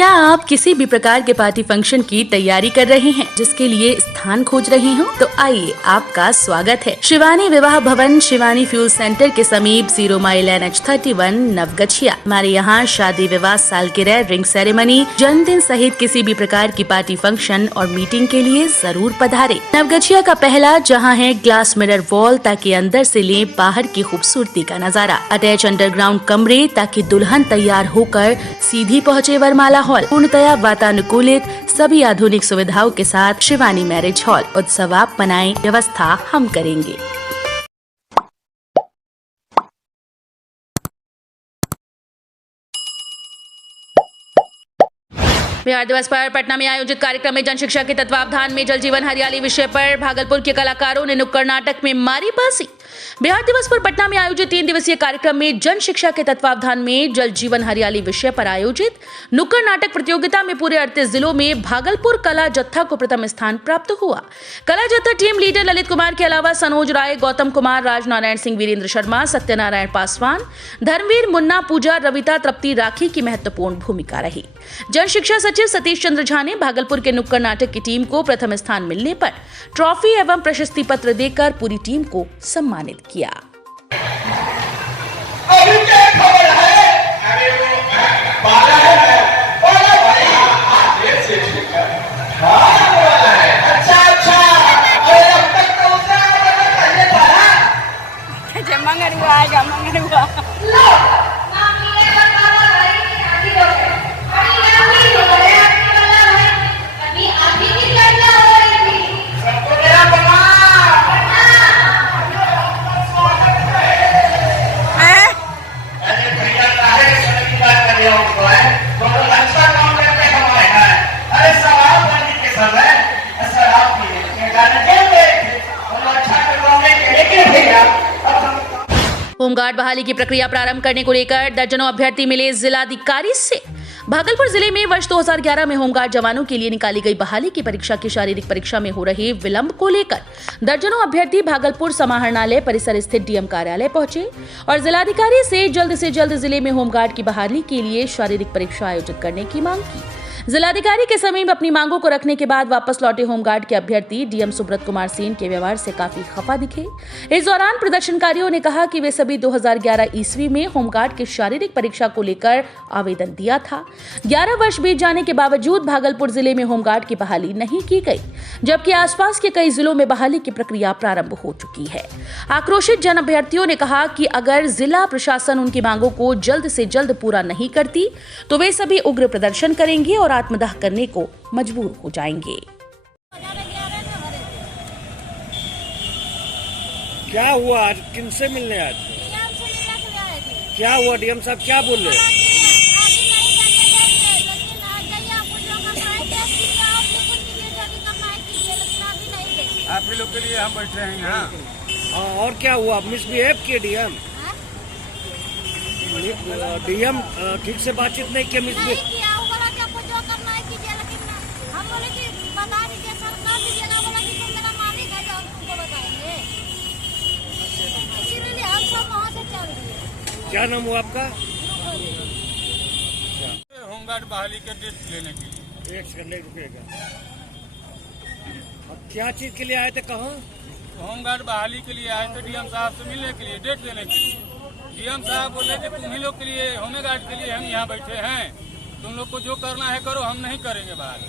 क्या आप किसी भी प्रकार के पार्टी फंक्शन की तैयारी कर रहे हैं, जिसके लिए स्थान खोज रहे हो? तो आइए, आपका स्वागत है शिवानी विवाह भवन, शिवानी फ्यूल सेंटर के समीप 0 माइल NH31 नवगछिया। हमारे यहाँ शादी, विवाह, सालगिरह, रिंग सेरेमनी, जन्मदिन सहित किसी भी प्रकार की पार्टी फंक्शन और मीटिंग के लिए जरूर पधारे। नवगछिया का पहला जहाँ है ग्लास मिरर वॉल, ताकि अंदर से ले बाहर की खूबसूरती का नजारा। अटैच अंडरग्राउंड कमरे, ताकि दुल्हन तैयार होकर सीधी पहुँचे वरमाला हॉल। पूर्णतया वातानुकूलित, सभी आधुनिक सुविधाओं के साथ शिवानी मैरिज हॉल। उत्सव आप मनाएं, व्यवस्था हम करेंगे। बिहार दिवस पर पटना में आयोजित कार्यक्रम में जन शिक्षा के तत्वावधान में जल जीवन हरियाली विषय पर भागलपुर के कलाकारों ने नुक्कड़ नाटक में मारी बाजी। बिहार दिवस पर पटना में आयोजित 3 दिवसीय कार्यक्रम में जन शिक्षा के तत्वावधान में जल जीवन हरियाली विषय पर आयोजित नुक्कड़ नाटक प्रतियोगिता में पूरे 38 जिलों में भागलपुर कला जत्था को प्रथम स्थान प्राप्त हुआ। कला जत्था टीम लीडर ललित कुमार के अलावा सनोज राय, गौतम कुमार, राजनारायण सिंह, वीरेंद्र शर्मा, सत्यनारायण पासवान, धर्मवीर, मुन्ना, पूजा, रविता, तृप्ति, राखी की महत्वपूर्ण भूमिका रही। जन शिक्षा सचिव सतीश चंद्र झा ने भागलपुर के नुक्कड़ नाटक की टीम को प्रथम स्थान मिलने पर ट्रॉफी एवं प्रशस्ति पत्र देकर पूरी टीम को सम्मानित किया। अभी क्या खबर है? अरे वो बाला है, बाला भाई, ये से ठीक है। हाँ बाला है। अच्छा, अरे अब तक तो उसने पहले था। जब मंगरुआ आएगा, मंगरुआ। लो, नाम मिले पर बाला भाई की शादी हो गई। अभी आदमी हो गए, आदमी वाला है। अभी आदमी की लड़का हो रही थी। सबको मेरा बना। होमगार्ड बहाली की प्रक्रिया प्रारंभ करने को लेकर दर्जनों अभ्यर्थी मिले जिलाधिकारी से। भागलपुर जिले में वर्ष 2011 में होमगार्ड जवानों के लिए निकाली गई बहाली की परीक्षा की शारीरिक परीक्षा में हो रहे विलंब को लेकर दर्जनों अभ्यर्थी भागलपुर समाहरणालय परिसर स्थित डीएम कार्यालय पहुंचे और जिलाधिकारी से जल्द जिले में होमगार्ड की बहाली के लिए शारीरिक परीक्षा आयोजित करने की मांग की। जिलाधिकारी के समीप अपनी मांगों को रखने के बाद वापस लौटे होमगार्ड के अभ्यर्थी डीएम सुब्रत कुमार सेन के व्यवहार से काफी खफा दिखे। इस दौरान प्रदर्शनकारियों ने कहा कि वे सभी 2011 ईस्वी में होमगार्ड की शारीरिक परीक्षा को लेकर आवेदन दिया था। 11 वर्ष बीत जाने के बावजूद भागलपुर जिले में होमगार्ड की बहाली नहीं की गई, जबकि आसपास के कई जिलों में बहाली की प्रक्रिया प्रारंभ हो चुकी है। आक्रोशित जन अभ्यर्थियों ने कहा कि अगर जिला प्रशासन उनकी मांगों को जल्द से जल्द पूरा नहीं करती तो वे सभी उग्र प्रदर्शन करेंगे और आत्मदाह करने को मजबूर हो जाएंगे। क्या हुआ आज? किनसे मिलने आज? क्या हुआ? डीएम साहब क्या बोल रहे हैं? आप ही लोग के लिए हम बैठे हैं यहाँ। हाँ, और क्या हुआ? मिसबिहेव किए डीएम? डीएम ठीक से बातचीत नहीं किया? मिसबिहेव क्या नाम हुआ आपका? होमगार्ड बहाली के डेट लेने के लिए। एक सेकंड रुकेगा। अब क्या चीज के लिए आए थे? कहाँ? होमगार्ड बहाली के लिए आए थे डीएम साहब से मिलने के लिए, डेट लेने के लिए। डीएम साहब बोले कि तुम ही लोग के लिए, होमगार्ड के लिए हम यहाँ बैठे हैं, तुम लोग को जो करना है करो, हम नहीं करेंगे बहाली।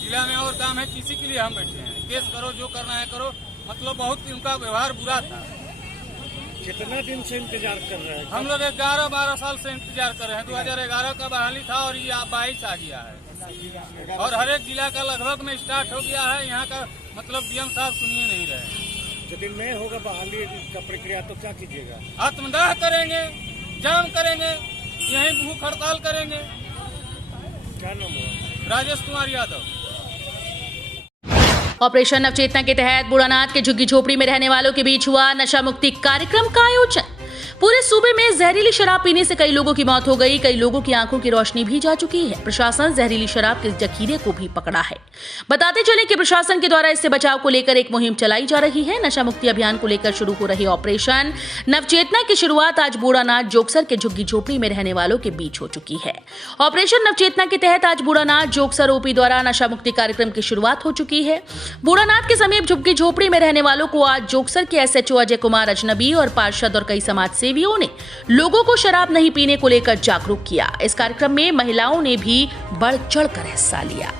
जिला में और काम है, किसी के लिए हम बैठे हैं। केस करो, जो करना है करो। मतलब बहुत उनका व्यवहार बुरा था। कितना दिन से इंतजार कर रहे हैं? हम लोग 11-12 साल से इंतजार कर रहे हैं। 2011 का बहाली था और ये 22 आ गया है और हर एक जिला का लगभग में स्टार्ट हो गया है। यहाँ का मतलब डीएम साहब सुनिए नहीं रहे। यदि नहीं होगा बहाली का प्रक्रिया तो क्या कीजिएगा? आत्मदाह करेंगे, जाम करेंगे, यहीं भूख हड़ताल करेंगे। क्या नाम हुआ? राजेश कुमार यादव। ऑपरेशन नवचेतना के तहत बुढ़ानाथ के झुग्गी झोपड़ी में रहने वालों के बीच हुआ नशा मुक्ति कार्यक्रम का आयोजन। पूरे सूबे में जहरीली शराब पीने से कई लोगों की मौत हो गई, कई लोगों की आंखों की रोशनी भी जा चुकी है। प्रशासन जहरीली शराब के जखीरे को भी पकड़ा है। बताते चले कि प्रशासन के द्वारा इससे बचाव को लेकर एक मुहिम चलाई जा रही है। नशा मुक्ति अभियान को लेकर शुरू हो रही ऑपरेशन नवचेतना की शुरुआत आज बूढ़ानाथ जोगसर के झुग्गी झोपड़ी में रहने वालों के बीच हो चुकी है। ऑपरेशन नवचेतना के तहत आज बूढ़ानाथ जोगसर ओपी द्वारा नशा मुक्ति कार्यक्रम की शुरुआत हो चुकी है। बूढ़ानाथ के समीप झुग्गी झोपड़ी में रहने वालों को आज जोगसर के SHO अजय कुमार अजनबी और पार्षद और कई समाज सेवियों ने लोगों को शराब नहीं पीने को लेकर जागरूक किया। इस कार्यक्रम में महिलाओं ने भी बढ़ चढ़कर हिस्सा लिया।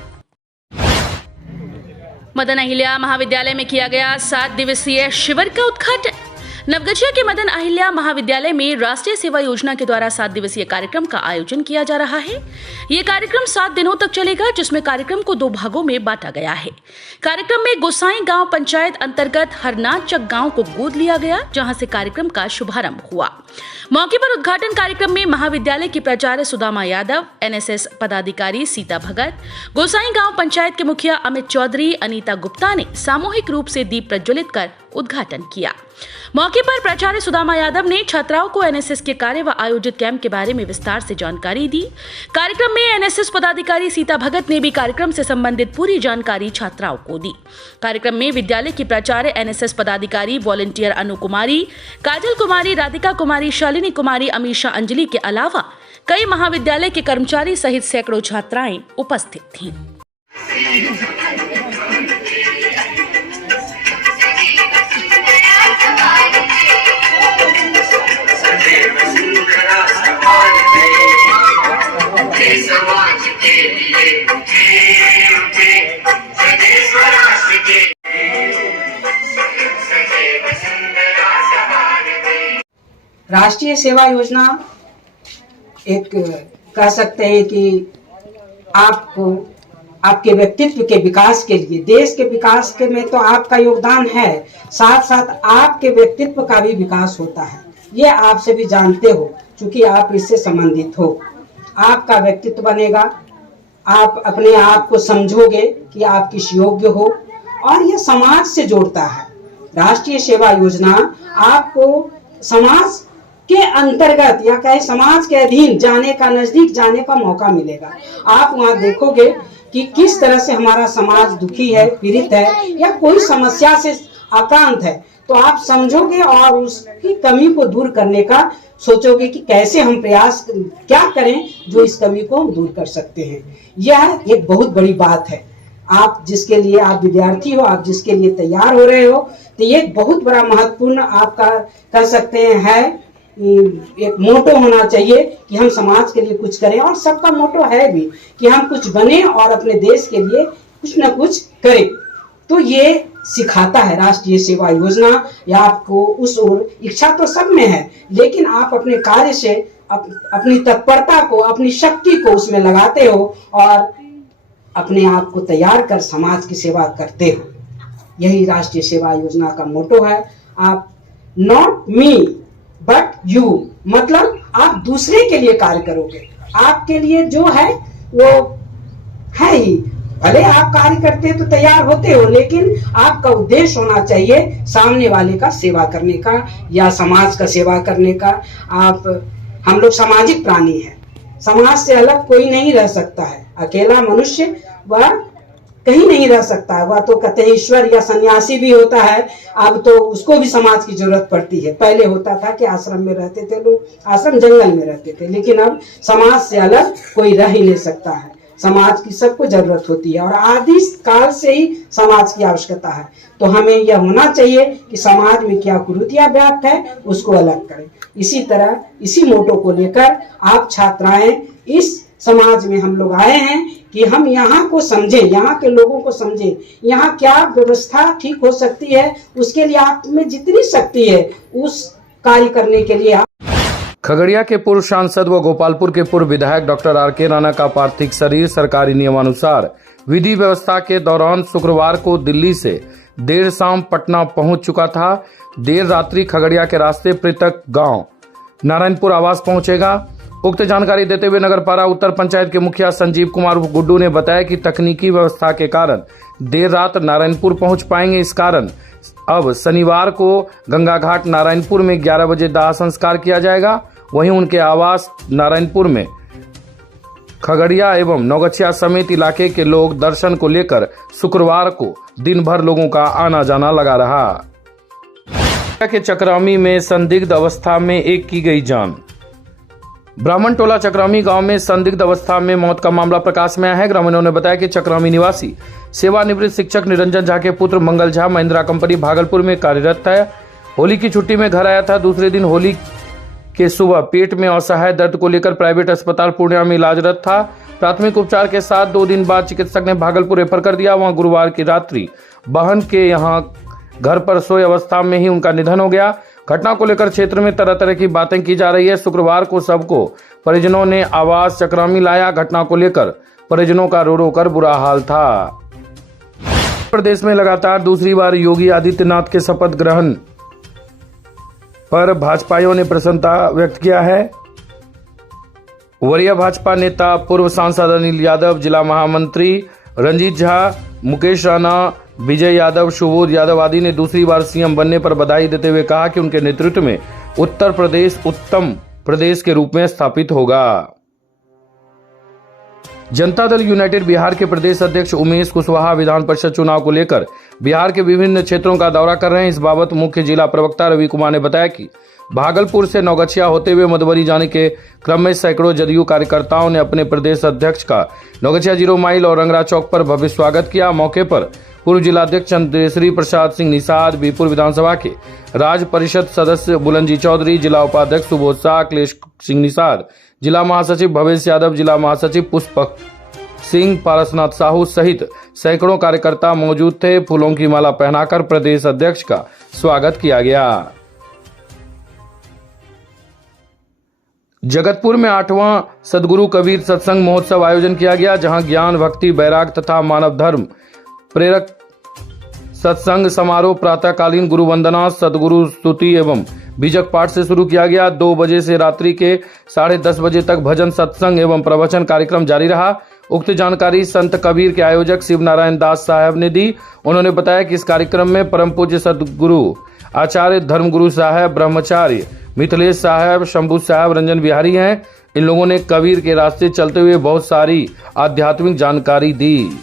मदन अहिल्या महाविद्यालय में किया गया 7 दिवसीय शिविर का उद्घाटन। नवगछिया के मदन अहिल्या महाविद्यालय में राष्ट्रीय सेवा योजना के द्वारा 7 दिवसीय कार्यक्रम का आयोजन किया जा रहा है। ये कार्यक्रम 7 दिनों तक चलेगा, जिसमें कार्यक्रम को 2 भागों में बांटा गया है। कार्यक्रम में गोसाई गांव पंचायत अंतर्गत हरनाचक गांव को गोद लिया गया, जहां से कार्यक्रम का शुभारंभ हुआ। मौके पर उद्घाटन कार्यक्रम में महाविद्यालय की प्राचार्य सुदामा यादव, NSS पदाधिकारी सीता भगत, गोसाई गांव पंचायत के मुखिया अमित चौधरी, अनीता गुप्ता ने सामूहिक रूप से दीप प्रज्वलित कर उद्घाटन किया। मौके पर प्राचार्य सुदामा यादव ने छात्राओं को NSS के कार्य व आयोजित कैंप के बारे में विस्तार से जानकारी दी। कार्यक्रम में NSS पदाधिकारी सीता भगत ने भी कार्यक्रम से संबंधित पूरी जानकारी छात्राओं को दी। कार्यक्रम में विद्यालय की प्राचार्य, NSS पदाधिकारी, वॉलंटियर अनु कुमारी, काजल कुमारी, राधिका कुमारी, शालिनी कुमारी, अमीशा अंजलि के अलावा कई महाविद्यालय के कर्मचारी सहित सैकड़ों छात्राएं उपस्थित थीं। राष्ट्रीय सेवा योजना एक कह सकते हैं कि आपको आपके व्यक्तित्व के विकास के लिए, देश के विकास के में तो आपका योगदान है, साथ साथ आपके व्यक्तित्व का भी विकास होता है। ये आप सभी जानते हो, क्योंकि आप इससे संबंधित हो। आपका व्यक्तित्व बनेगा, आप अपने आप को समझोगे कि आप किस योग्य हो, और यह समाज से जोड़ता है। राष्ट्रीय सेवा योजना आपको समाज के अंतर्गत या कहे समाज के अधीन जाने का, नजदीक जाने का मौका मिलेगा। आप वहाँ देखोगे कि किस तरह से हमारा समाज दुखी है, पीड़ित है या कोई समस्या से आक्रांत है, तो आप समझोगे और उसकी कमी को दूर करने का सोचोगे कि कैसे हम प्रयास क्या करें जो इस कमी को दूर कर सकते हैं। यह एक बहुत बड़ी बात है। आप जिसके लिए आप विद्यार्थी हो, आप जिसके लिए तैयार हो रहे हो, तो ये बहुत बड़ा महत्वपूर्ण आपका कह सकते हैं एक मोटो होना चाहिए कि हम समाज के लिए कुछ करें, और सबका मोटो है भी कि हम कुछ बने और अपने देश के लिए कुछ न कुछ करें। तो ये सिखाता है राष्ट्रीय सेवा योजना, या आपको उस ओर इच्छा तो सब में है, लेकिन आप अपने कार्य से अपनी तत्परता को, अपनी शक्ति को उसमें लगाते हो और अपने आप को तैयार कर समाज की सेवा करते हो। यही राष्ट्रीय सेवा योजना का मोटो है। आप नॉट मी बट यू, मतलब आप दूसरे के लिए कार्य करोगे। आपके लिए जो है वो है ही, भले आप कार्य करते तो तैयार होते हो, लेकिन आपका उद्देश्य होना चाहिए सामने वाले का सेवा करने का या समाज का सेवा करने का। हम लोग सामाजिक प्राणी हैं, समाज से अलग कोई नहीं रह सकता है। अकेला मनुष्य वह कहीं नहीं रह सकता है। वह तो कहते हैं ईश्वर या सन्यासी भी होता है, अब तो उसको भी समाज की जरूरत पड़ती है। पहले होता था कि आश्रम में रहते थे लोग, आश्रम जंगल में रहते थे, लेकिन अब समाज से अलग कोई रह ही नहीं सकता है। समाज की सबको जरूरत होती है और आदि काल से ही समाज की आवश्यकता है। तो हमें यह होना चाहिए कि समाज में क्या कुरीतियां व्याप्त है उसको अलग करें। इसी तरह इसी मोटो को लेकर आप छात्राएं इस समाज में हम लोग आए हैं कि हम यहाँ को समझें, यहाँ के लोगों को समझें, यहाँ क्या व्यवस्था ठीक हो सकती है, उसके लिए आप में जितनी शक्ति है उस कार्य करने के लिए आप। खगड़िया के पूर्व सांसद व गोपालपुर के पूर्व विधायक डॉक्टर R.K. राणा का पार्थिव शरीर सरकारी नियमानुसार विधि व्यवस्था के दौरान शुक्रवार को दिल्ली से देर शाम पटना पहुंच चुका था। देर रात्रि खगड़िया के रास्ते पृथक गांव नारायणपुर आवास पहुंचेगा। उक्त जानकारी देते हुए नगरपारा उत्तर पंचायत के मुखिया संजीव कुमार गुड्डू ने बताया कि तकनीकी व्यवस्था के कारण देर रात नारायणपुर पहुंच पाएंगे। इस कारण अब शनिवार को गंगा घाट नारायणपुर में 11 बजे दाह संस्कार किया जाएगा। वहीं उनके आवास नारायणपुर में खगड़िया एवं नौगछिया समेत इलाके के लोग दर्शन को लेकर शुक्रवार को दिन भर लोगों का आना जाना लगा रहा। के चक्रामी में संदिग्ध अवस्था में एक की गई जान। ब्राह्मण टोला चक्रामी गांव में संदिग्ध अवस्था में मौत का मामला प्रकाश में आया है। ग्रामीणों ने बताया कि चक्रामी निवासी सेवानिवृत्त शिक्षक निरंजन झा के पुत्र मंगल झा महिंद्रा कंपनी भागलपुर में कार्यरत है। होली की छुट्टी में घर आया था। दूसरे दिन होली के सुबह पेट में असहाय दर्द को लेकर प्राइवेट अस्पताल पूर्णिया में इलाजरत था। प्राथमिक उपचार के साथ 2 दिन बाद चिकित्सक ने भागलपुर रेफर कर दिया। वहां गुरुवार की रात्रि बहन के यहां घर पर सोए अवस्था में ही उनका निधन हो गया। घटना को लेकर क्षेत्र में तरह तरह की बातें की जा रही है। शुक्रवार को सबको परिजनों ने आवास चक्रामी लाया। घटना को लेकर परिजनों का रो रो कर बुरा हाल था। प्रदेश में लगातार दूसरी बार योगी आदित्यनाथ के शपथ ग्रहण पर भाजपाइयों ने प्रसन्नता व्यक्त किया है। वरीय भाजपा नेता पूर्व सांसद अनिल यादव, जिला महामंत्री रंजीत झा, मुकेश राणा, विजय यादव, सुबोध यादव आदि ने दूसरी बार सीएम बनने पर बधाई देते हुए कहा कि उनके नेतृत्व में उत्तर प्रदेश उत्तम प्रदेश के रूप में स्थापित होगा। जनता दल यूनाइटेड बिहार के प्रदेश अध्यक्ष उमेश कुशवाहा विधान परिषद चुनाव को लेकर बिहार के विभिन्न क्षेत्रों का दौरा कर रहे हैं। इस बाबत मुख्य जिला प्रवक्ता रवि कुमार ने बताया कि भागलपुर से नौगछिया होते हुए मधुबनी जाने के क्रम में सैकड़ों जदयू कार्यकर्ताओं ने अपने प्रदेश अध्यक्ष का नौगछिया 0 माइल और रंगरा चौक पर भव्य स्वागत किया। मौके पर पूर्व जिलाध्यक्ष चंद्रेश्वरी प्रसाद सिंह निषाद, बीरपुर विधानसभा के राज्य परिषद सदस्य बुलंदजी चौधरी, जिला उपाध्यक्ष सुबोध शाह, अखिलेश सिंह निषाद, जिला महासचिव भवेश यादव, जिला महासचिव पुष्पक सिंह, पारसनाथ साहू सहित सैकड़ों कार्यकर्ता मौजूद थे। फूलों की माला पहनाकर प्रदेश अध्यक्ष का स्वागत किया गया। जगतपुर में 8वां सदगुरु कबीर सत्संग महोत्सव आयोजन किया गया, जहां ज्ञान, भक्ति, वैराग तथा मानव धर्म प्रेरक सत्संग समारोह प्रातःकालीन गुरु वंदना, सदगुरु स्तुति एवं बीजक पाठ से शुरू किया गया। 2 बजे से रात्रि के 10:30 बजे तक भजन, सत्संग एवं प्रवचन कार्यक्रम जारी रहा। उक्त जानकारी संत कबीर के आयोजक शिव नारायण दास साहब ने दी। उन्होंने बताया कि इस कार्यक्रम में परम पूज्य सदगुरु आचार्य धर्मगुरु साहब, ब्रह्मचार्य मिथिलेश साहब, शंभू साहब, रंजन बिहारी हैं। इन लोगों ने कबीर के रास्ते चलते हुए बहुत सारी आध्यात्मिक जानकारी दी।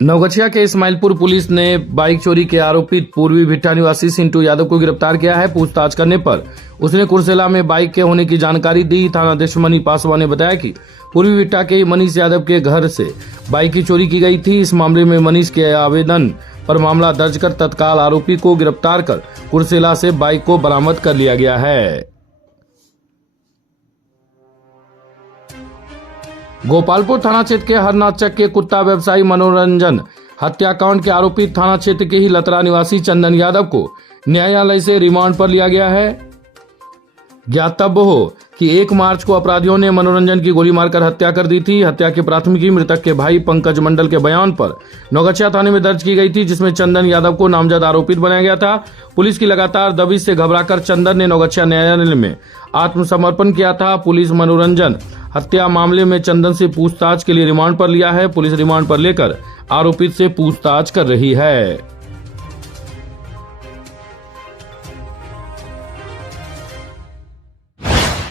नौगछिया के इस्माइलपुर पुलिस ने बाइक चोरी के आरोपित पूर्वी भिट्टा निवासी सिंटू यादव को गिरफ्तार किया है। पूछताछ करने पर उसने कुर्सेला में बाइक के होने की जानकारी दी। थानाध्यक्ष मनीष पासवान ने बताया कि पूर्वी भिट्टा के मनीष यादव के घर से बाइक की चोरी की गई थी। इस मामले में मनीष के आवेदन पर मामला दर्ज कर तत्काल आरोपी को गिरफ्तार कर कुर्सेला से बाइक को बरामद कर लिया गया है। गोपालपुर थाना क्षेत्र के हरनाथ चक के कुत्ता व्यवसायी मनोरंजन हत्याकांड के आरोपी थाना क्षेत्र के ही लतरा निवासी चंदन यादव को न्यायालय से रिमांड पर लिया गया है। ज्ञातव्य हो कि 1 मार्च को अपराधियों ने मनोरंजन की गोली मारकर हत्या कर दी थी। हत्या की प्राथमिकी मृतक के भाई पंकज मंडल के बयान पर नौगछिया थाने में दर्ज की गई थी, जिसमें चंदन यादव को नामजद आरोपित बनाया गया था। पुलिस की लगातार दबिश से घबराकर चंदन ने नौगछिया न्यायालय में आत्मसमर्पण किया था। पुलिस मनोरंजन हत्या मामले में चंदन से पूछताछ के लिए रिमांड पर लिया है। पुलिस रिमांड पर लेकर आरोपित से पूछताछ कर रही है।